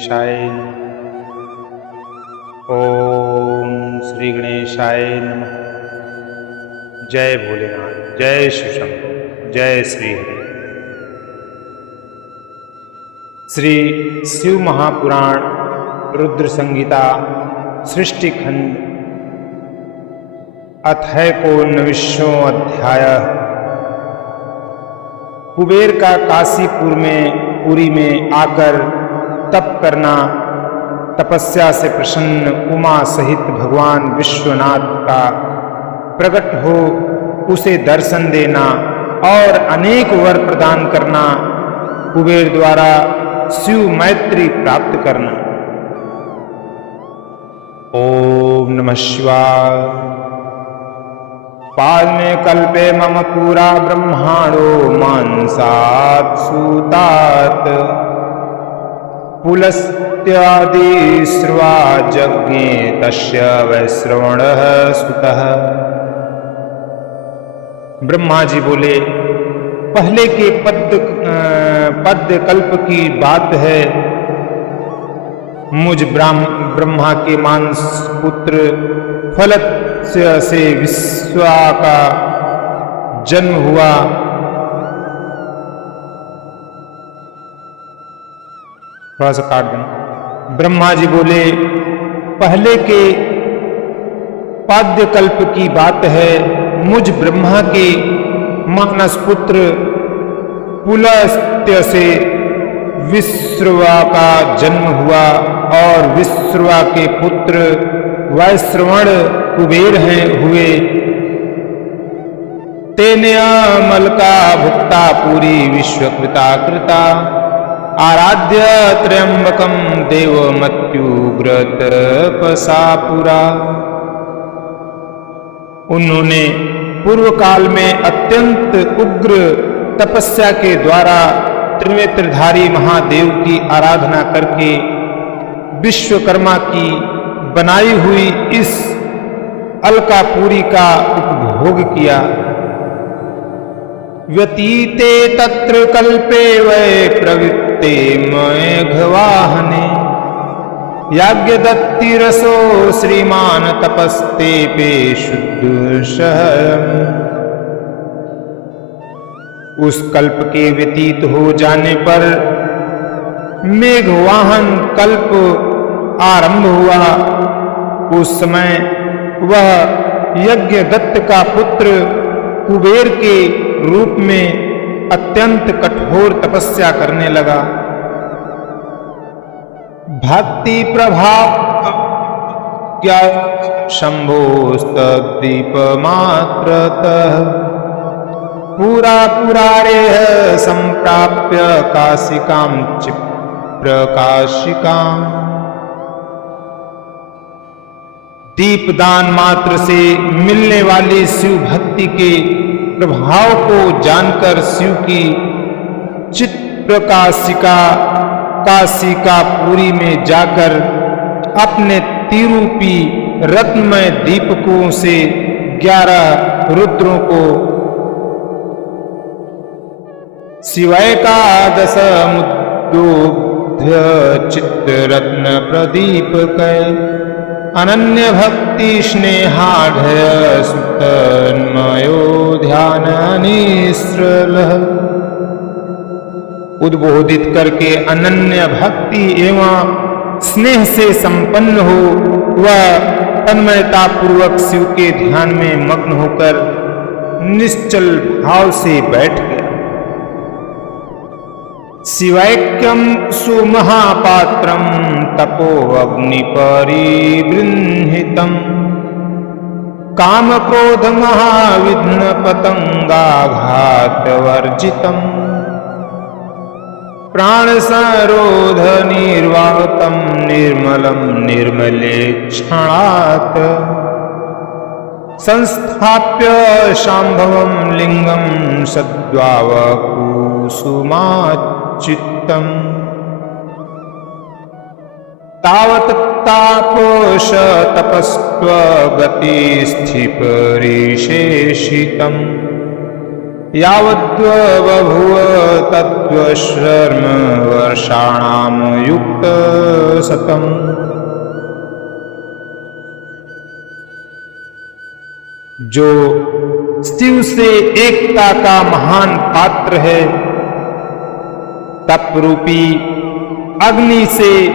गणेशाय नमः। ओम श्री गणेशाय नमः। जय भोलेनाथ, जय शिव शंकर, जय श्री हरि। श्री शिव महापुराण रुद्र संहिता सृष्टि खंड अथैकोनविंशों अध्याय। कुबेर का काशीपुर में पुरी में आकर तप करना, तपस्या से प्रसन्न उमा सहित भगवान विश्वनाथ का प्रकट हो उसे दर्शन देना और अनेक वर प्रदान करना, कुबेर द्वारा शिव मैत्री प्राप्त करना। ओम नमः शिवाय। पालने कल्पे मम पूरा ब्रह्मांडो मानसात् सूतात् पुलस्त्यादि श्रवा जज्ञे तस्य वैश्रवणः सुतः। ब्रह्मा जी बोले, पहले के पद्य कल्प की बात है। मुझ ब्रह्मा के मानस पुत्र फलत से विश्वा का जन्म हुआ। थोड़ा सा काट दें। ब्रह्मा जी बोले, पहले के पाद्य कल्प की बात है। मुझ ब्रह्मा के मानस पुत्र पुलस्त्य से विश्रवा का जन्म हुआ और विश्रवा के पुत्र वैश्रवण कुबेर हुए। तेने अमल का भुक्ता पूरी विश्वकृता कृता आराध्य त्र्यंबकम देव मत्युग्रत पसापुरा। उन्होंने पूर्व काल में अत्यंत उग्र तपस्या के द्वारा त्रिनेत्रधारी महादेव की आराधना करके विश्वकर्मा की बनाई हुई इस अलकापुरी का उपभोग किया। व्यतीते तत्र कल्पे वै प्रवृत्ते मेघवाहने याज्ञदत्ति रसो श्रीमान तपस्ते पे शुद्ध शहरम्। उस कल्प के व्यतीत हो जाने पर मेघवाहन कल्प आरंभ हुआ। उस समय वह यज्ञदत्त का पुत्र कुबेर के रूप में अत्यंत कठोर तपस्या करने लगा। भक्ति प्रभाव क्या शंभोस्तदीप मात्रतः पूरा पुरारेह संप्राप्य काशिकां प्रकाशिकां। दीपदान मात्र से मिलने वाली शिव भक्ति के प्रभाव को जानकर शिव की चित प्रकाशिका काशिकापुरी में जाकर अपने तीरूपी रत्नमय दीपकों से 11 रुद्रों को शिवाय का 10 मुद्दोग्ध्य चित्तरत्न प्रदीप कै अनन्य भक्ति स्नेहाढ्य सुतन्मयो ध्यान निश्रलः। उद्बोधित करके अनन्य भक्ति एवं स्नेह से संपन्न हो वह तन्मयता पूर्वक शिव के ध्यान में मग्न होकर निश्चल भाव से बैठ गया। शिवैक्यम सुमहापात्रम तपो अग्नि परिबृंहितम काम क्रोध महाविघ्न पतंगाघात वर्जितम प्राण सरोध निर्वातम निर्मलम निर्मले क्षणात् संस्थाप्य शांभवम लिंगम सद्वावकुसुमाच्चित्तम् तावत् तापश तपस्व गतिस्थिपरिशेषितम् यावद्बभूव तद्वर्षम वर्षाणाम युक्त शतम। जो शिव से एकता का महान पात्र है, तप रूपी अग्नि से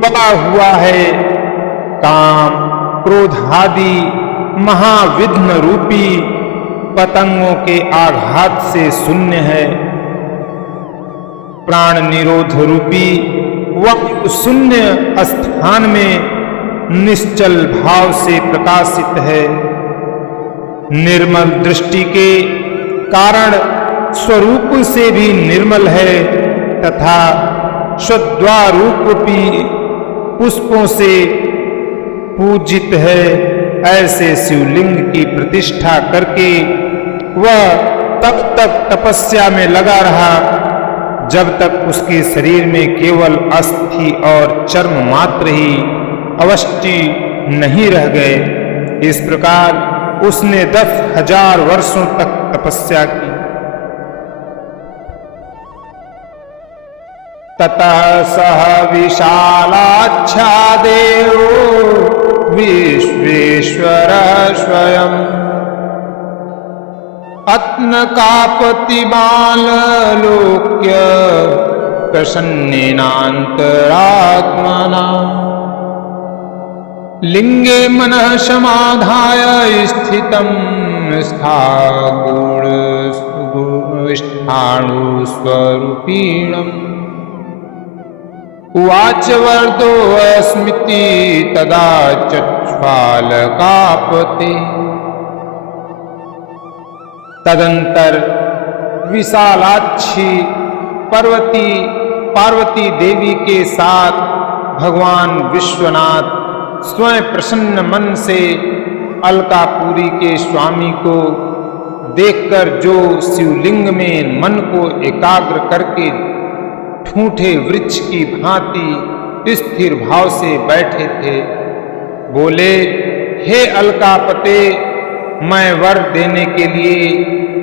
दबा हुआ है, काम क्रोध आदि महाविघ्न रूपी पतंगों के आघात से शून्य है, प्राण निरोध रूपी वह शून्य स्थान में निश्चल भाव से प्रकाशित है, निर्मल दृष्टि के कारण स्वरूप से भी निर्मल है तथा स्वद्वारूपी पुष्पों से पूजित है। ऐसे शिवलिंग की प्रतिष्ठा करके वह तब तक तपस्या में लगा रहा जब तक उसके शरीर में केवल अस्थि और चर्म मात्र ही अवशि नहीं रह गए। इस प्रकार उसने 10,000 वर्षों तक तपस्या की। ततः सह विशालाक्षा देवो विश्वेश्वर स्वयं अत्न कापति बाललोक्य प्रसन्नेनान्तरात्मना लिंगे मनः समाधाय स्थितं स्थाणु स्वरूपिणम् उवाच वरदो अस्मिति तदा चक्षुपालकापते। तदंतर विशालाक्षी पार्वती देवी के साथ भगवान विश्वनाथ स्वयं प्रसन्न मन से अलकापुरी के स्वामी को देखकर जो शिवलिंग में मन को एकाग्र करके ठूठे वृक्ष की भांति स्थिर भाव से बैठे थे, बोले, हे अलकापते, मैं वर देने के लिए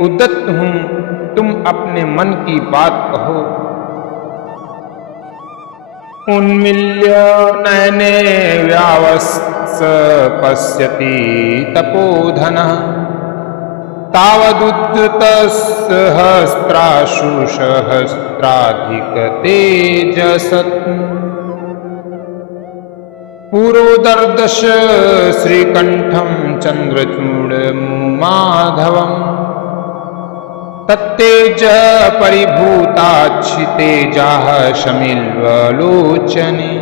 उद्यत हूं, तुम अपने मन की बात कहो। उन्मील्य नयने व्यावस् पश्यति तपोधनः तावदुद्धृत सहस्राशु सहस्राधिक तेजसत् पुरोदर्दश श्रीकंठं चंद्रचूडमाधवम् तत्तेज परिभूताच्छितेजाः शमिल्वलोचने।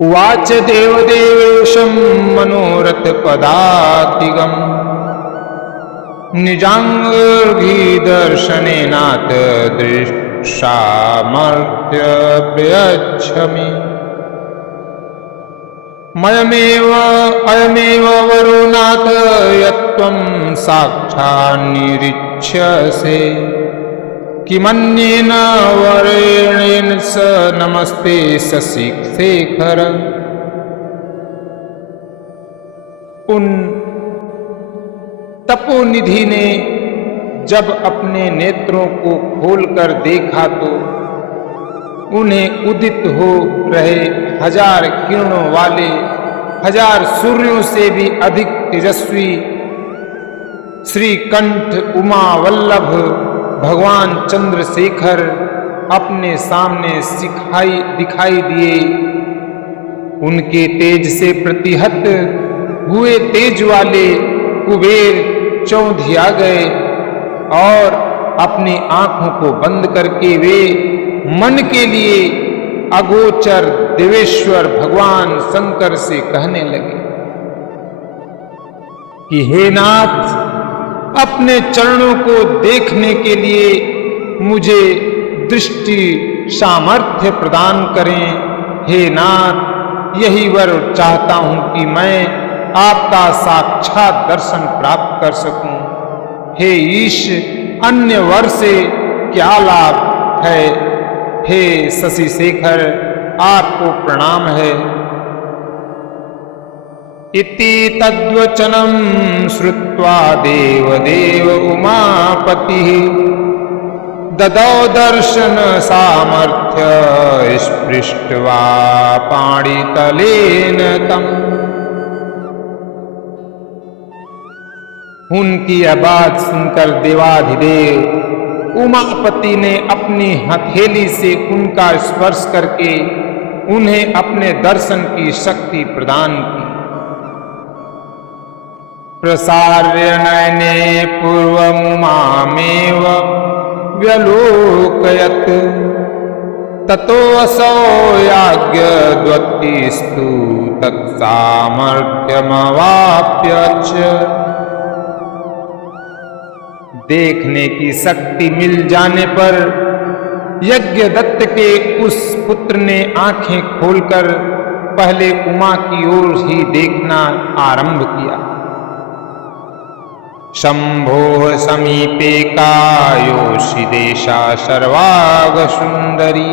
उवाच देवदेवेशं मनोरथ पदातिगम् निजांगीदर्शनेनाथ दृशामर्त्य प्रयच्छमि। अयमेव वरुणाथ यत्त्वं साक्षान्निरीक्ष्यसे किमन्येन वरेण्येन स नमस्ते शशिशेखर। उन तपोनिधि ने जब अपने नेत्रों को खोलकर देखा तो उन्हें उदित हो रहे 1000 किरणों वाले 1000 सूर्यों से भी अधिक तेजस्वी श्रीकंठ उमा वल्लभ भगवान चंद्रशेखर अपने सामने दिखाई दिए। उनके तेज से प्रतिहत हुए तेज वाले कुबेर चौंधिया गए और अपनी आंखों को बंद करके वे मन के लिए अगोचर देवेश्वर भगवान शंकर से कहने लगे कि हे नाथ, अपने चरणों को देखने के लिए मुझे दृष्टि सामर्थ्य प्रदान करें। हे नाथ, यही वर चाहता हूं कि मैं आपका साक्षात दर्शन प्राप्त कर सकूं। हे ईश, अन्य वर से क्या लाभ है। हे शशिशेखर, आपको प्रणाम है। इति तद्वचनं श्रुत्वा देवदेव उमापतिः ददौ दर्शन सामर्थ्य स्पृष्ट्वा पाणितलेन तम्। उनकी यह बात सुनकर देवाधिदेव उमापति ने अपनी हथेली से उनका स्पर्श करके उन्हें अपने दर्शन की शक्ति प्रदान की। प्रसार्य नयने पूर्वमुमामेव व्यलोकयत् ततो असौ याज्ञवल्क्यस्तु तत्सामर्थ्यमवाप्य च। देखने की शक्ति मिल जाने पर यज्ञदत्त के उस पुत्र ने आंखें खोलकर पहले उमा की ओर ही देखना आरंभ किया। शंभो समीपे कायोषि देशा सर्वाग सुंदरी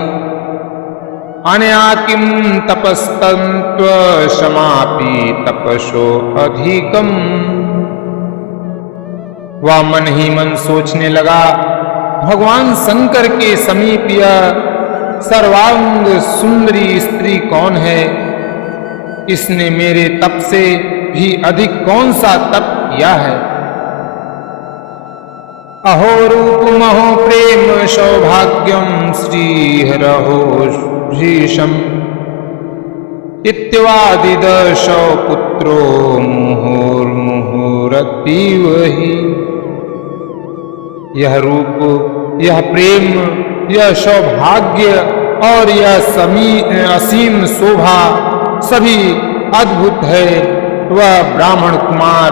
अनया किं तपस्तन्त्व समापि तपसो अधिकम। वह मन ही मन सोचने लगा, भगवान शंकर के समीप यह सर्वांग सुंदरी स्त्री कौन है? इसने मेरे तप से भी अधिक कौन सा तप किया है? अहो रूपमहो प्रेम सौभाग्यम श्रीहरहो भीषम इत्यादिदशौ पुत्रो मुहुर्मुहुरतीव हि। यह रूप, यह प्रेम, यह सौभाग्य और यह असीम शोभा सभी अद्भुत है। वह ब्राह्मण कुमार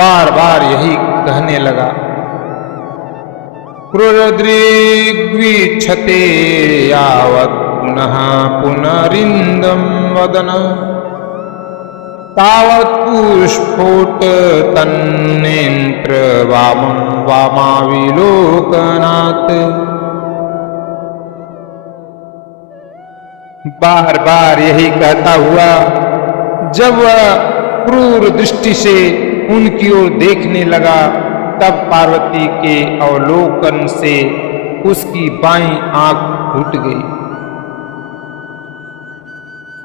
बार बार यही कहने लगा। क्रुरदृग्वीक्षते यावत् पुनः पुनरिन्दं वदन तावत् पुष्पोट तन्नेत्र वामं वामाविलोकनात्। बार बार यही कहता हुआ जब वह क्रूर दृष्टि से उनकी ओर देखने लगा, तब पार्वती के अवलोकन से उसकी बाईं आंख फूट गई।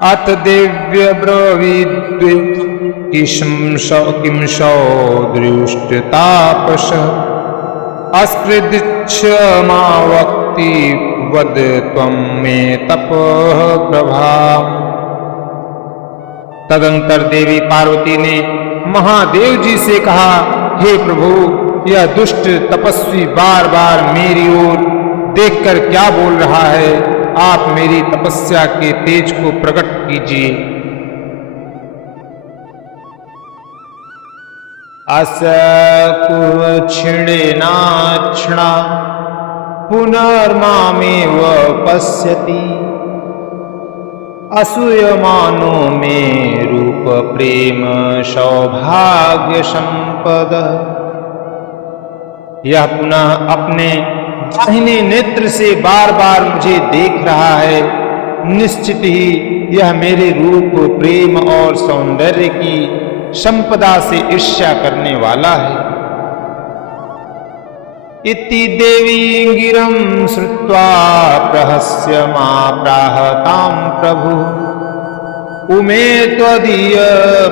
अथ दिव्य ब्रवीद्वे किं सौदृष्टतापस अस्कृदिच्छमावक्ति वद त्वं मे तपः प्रभा। तदंतर देवी पार्वती ने महादेव जी से कहा, हे प्रभु, यह दुष्ट तपस्वी बार बार मेरी ओर देखकर क्या बोल रहा है? आप मेरी तपस्या के तेज को प्रकट कीजिए। असकुक्षिणेनाक्षणा पुनर्मामेव पश्यति असूयमानो मे रूप प्रेम सौभाग्य संपद। यह पुनः अपने दाहिने नेत्र से बार बार मुझे देख रहा है। निश्चित ही यह मेरे रूप, प्रेम और सौंदर्य की संपदा से ईर्ष्या करने वाला है। इति देवी गिरं श्रुत्वा प्रहस्य मा प्राहतां प्रभु उमे त्वदीय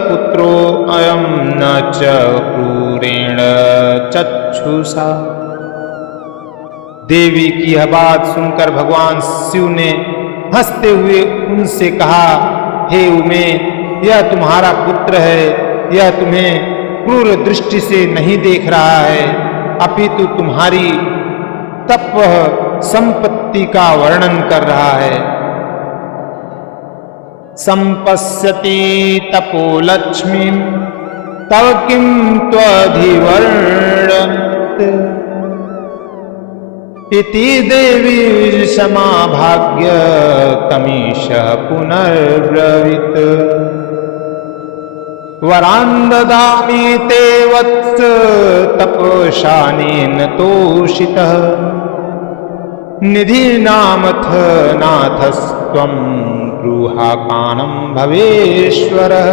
पुत्रो अयं न च क्रूरेण चक्षुषा। देवी की यह बात सुनकर भगवान शिव ने हंसते हुए उनसे कहा, हे उमे, यह तुम्हारा पुत्र है। यह तुम्हें क्रूर दृष्टि से नहीं देख रहा है, अपितु तुम्हारी तप संपत्ति का वर्णन कर रहा है। संपश्यति तपो लक्ष्मी तव किं त्वधिवर्णत् इति देवी समाभाग्य तमीशः पुनर्ब्रवीत्। वरान् ददामि ते वत्स तपशानेन तोषितः निधिनामथ नाथस्त्वं गृहाकानं भवेश्वरः।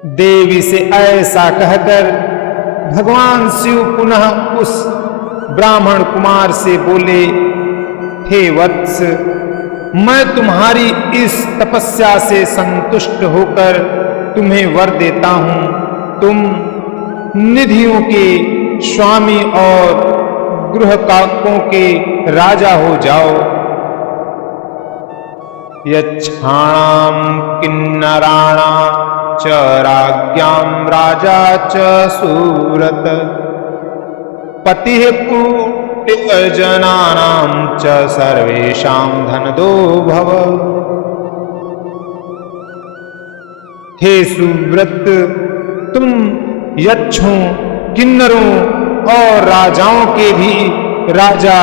देवी से ऐसा कहकर भगवान शिव पुनः उस ब्राह्मण कुमार से बोले, हे वत्स, मैं तुम्हारी इस तपस्या से संतुष्ट होकर तुम्हें वर देता हूं। तुम निधियों के स्वामी और गृहकाकों के राजा हो जाओ। यच्छाणाम किन्नराणां च राज्ञां राजा च सूरत पतिः जनानां च सर्वेषां धनदो भव। हे सुव्रत, तुम यक्षों, किन्नरों और राजाओं के भी राजा,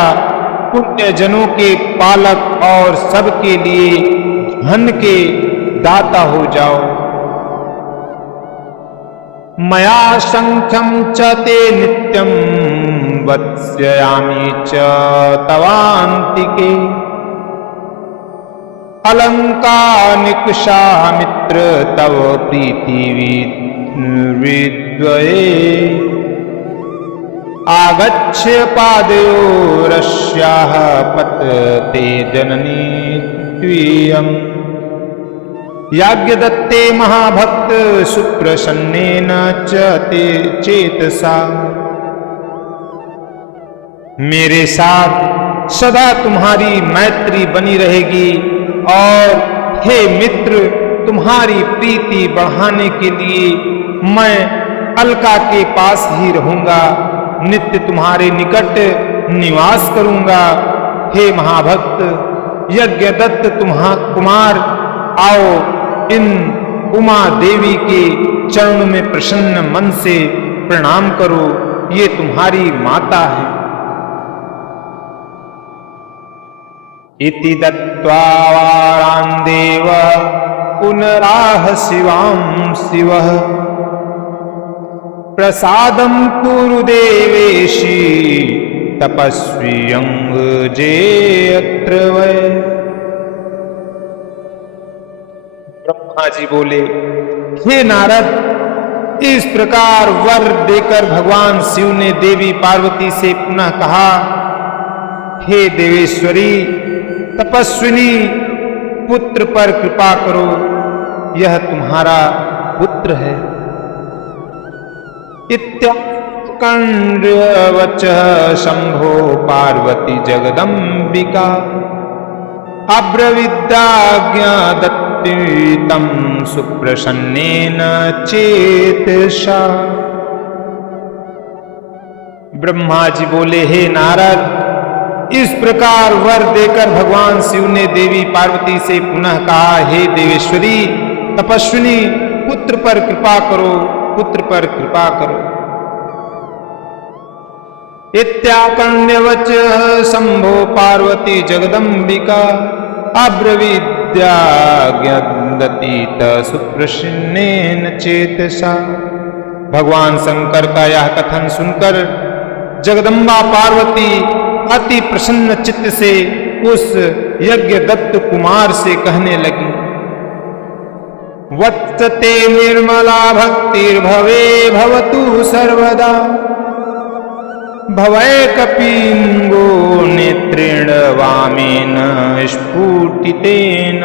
पुण्यजनों के पालक और सबके लिए धन के दाता हो जाओ। मया संख्यं च ते नित्यं वत्स्यामि च तवान्तिके अलंकानिकषा मित्र तव प्रीति विद्वये आगच्छ पादयोरस्याः पतते जननी त्वियम्। याज्ञदत्ते महाभक्त सुप्रसन्नेन च ते चेतसा। मेरे साथ सदा तुम्हारी मैत्री बनी रहेगी और हे मित्र, तुम्हारी प्रीति बढ़ाने के लिए मैं अलका के पास ही रहूंगा, नित्य तुम्हारे निकट निवास करूंगा। हे महाभक्त, यज्ञदत्त कुमार, आओ इन उमा देवी के चरणों में प्रसन्न मन से प्रणाम करो, ये तुम्हारी माता है। इति दत्त्वा वारान् देव पुनराह शिवां शिवः प्रसादं कुरु देवेशी तपस्वी अंगजे अत्र वै। ब्रह्मा जी बोले, हे नारद, इस प्रकार वर देकर भगवान शिव ने देवी पार्वती से पुनः कहा, हे देवेश्वरी तपस्विनी, पुत्र पर कृपा करो, यह तुम्हारा पुत्र है। इत्याकण्ड्यवचः शंभो पार्वती जगदम्बिका अब्रवीदाज्ञा दत्ति तं सुप्रसन्नेन चेतसा। ब्रह्मा जी बोले, हे नारद, इस प्रकार वर देकर भगवान शिव ने देवी पार्वती से पुनः कहा, हे देवेश्वरी तपस्विनी, पुत्र पर कृपा करो, पुत्र पर कृपा करो। इत्याकण्यवच शंभो पार्वती जगदम्बिका अब्रवीद्याज्ञदतीत सुप्रसन्नेन चेतसा। भगवान शंकर का यह कथन सुनकर जगदम्बा पार्वती अति प्रसन्न चित्त से उस यज्ञदत्त कुमार से कहने लगी, वत्सते निर्मला भक्तिर्भवे भवतु सर्वदा भवै कपिंगो नेत्रेण वामेन स्फुटितेन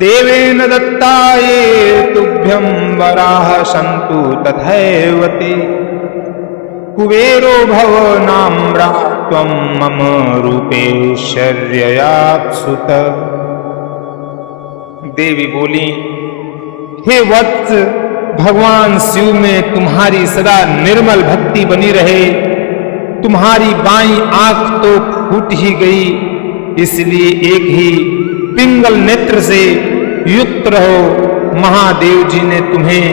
देवेन दत्ताये तुभ्यं वराः सन्तु तथैव ते कुबेरो भव नाम्रा त्वं मम रूपेश्वर्ययाप्सुत। देवी बोली, हे वत्स, भगवान शिव में तुम्हारी सदा निर्मल भक्ति बनी रहे। तुम्हारी बाईं आंख तो फूट ही गई, इसलिए एक ही पिंगल नेत्र से युक्त रहो। महादेव जी ने तुम्हें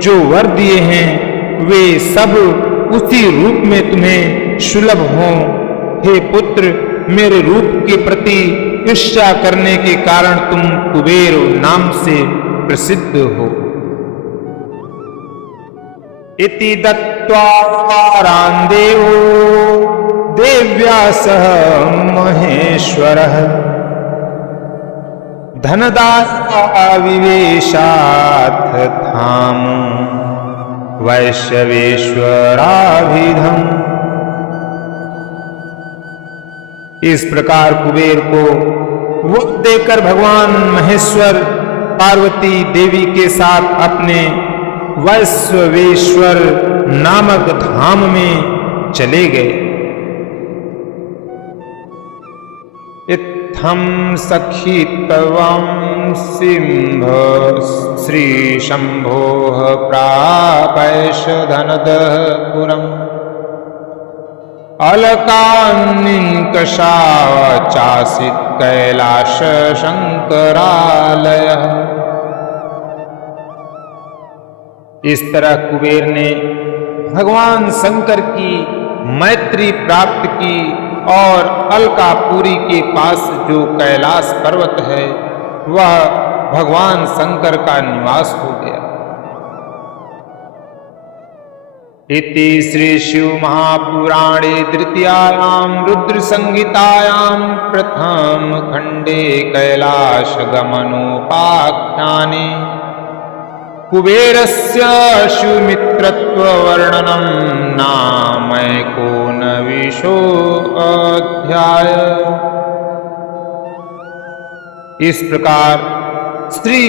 जो वर दिए हैं वे सब उसी रूप में तुम्हें सुलभ हों। हे पुत्र, मेरे रूप के प्रति ईर्ष्या करने के कारण तुम कुबेर नाम से प्रसिद्ध हो। इति दत्त्वा वारान् देवो देव्या सह महेश्वरः धनदाता विवेशाथ धाम वैश्वेश्वराभिधम। इस प्रकार कुबेर को वध देकर भगवान महेश्वर पार्वती देवी के साथ अपने वैश्वेश्वर नामक धाम में चले गए। इत्थं सखी तवं सिंह श्री शंभोः प्रापैष धनदः पुरम् अलकान्निकषाचासीत् कैलाश शंकरालयः। इस तरह कुबेर ने भगवान शंकर की मैत्री प्राप्त की और अलकापुरी के पास जो कैलाश पर्वत है वह भगवान शंकर का निवास हो गया। इति श्री शिव महापुराणे तृतीयायां रुद्र संहितायां प्रथम खंडे कैलाश गमनोपाख्याने कुबेरस्य शिवमित्रत्व वर्णनम नामैकोनविंशोऽध्याय। इस प्रकार श्री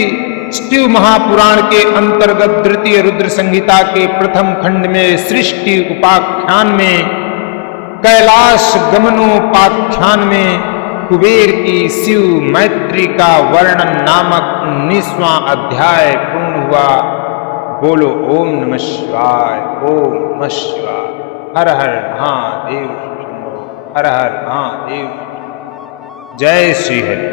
शिव महापुराण के अंतर्गत द्वितीय रुद्र संहिता के प्रथम खंड में सृष्टि उपाख्यान में कैलाश गमनोपाख्यान में कुबेर की शिव मैत्री का वर्णन नामक 19वां अध्याय पूर्ण हुआ। बोलो ओम नमः शिवाय, ओम नमः शिवाय। हर हर महादेव शंभो, हर हर महादेव। जय श्री हरि।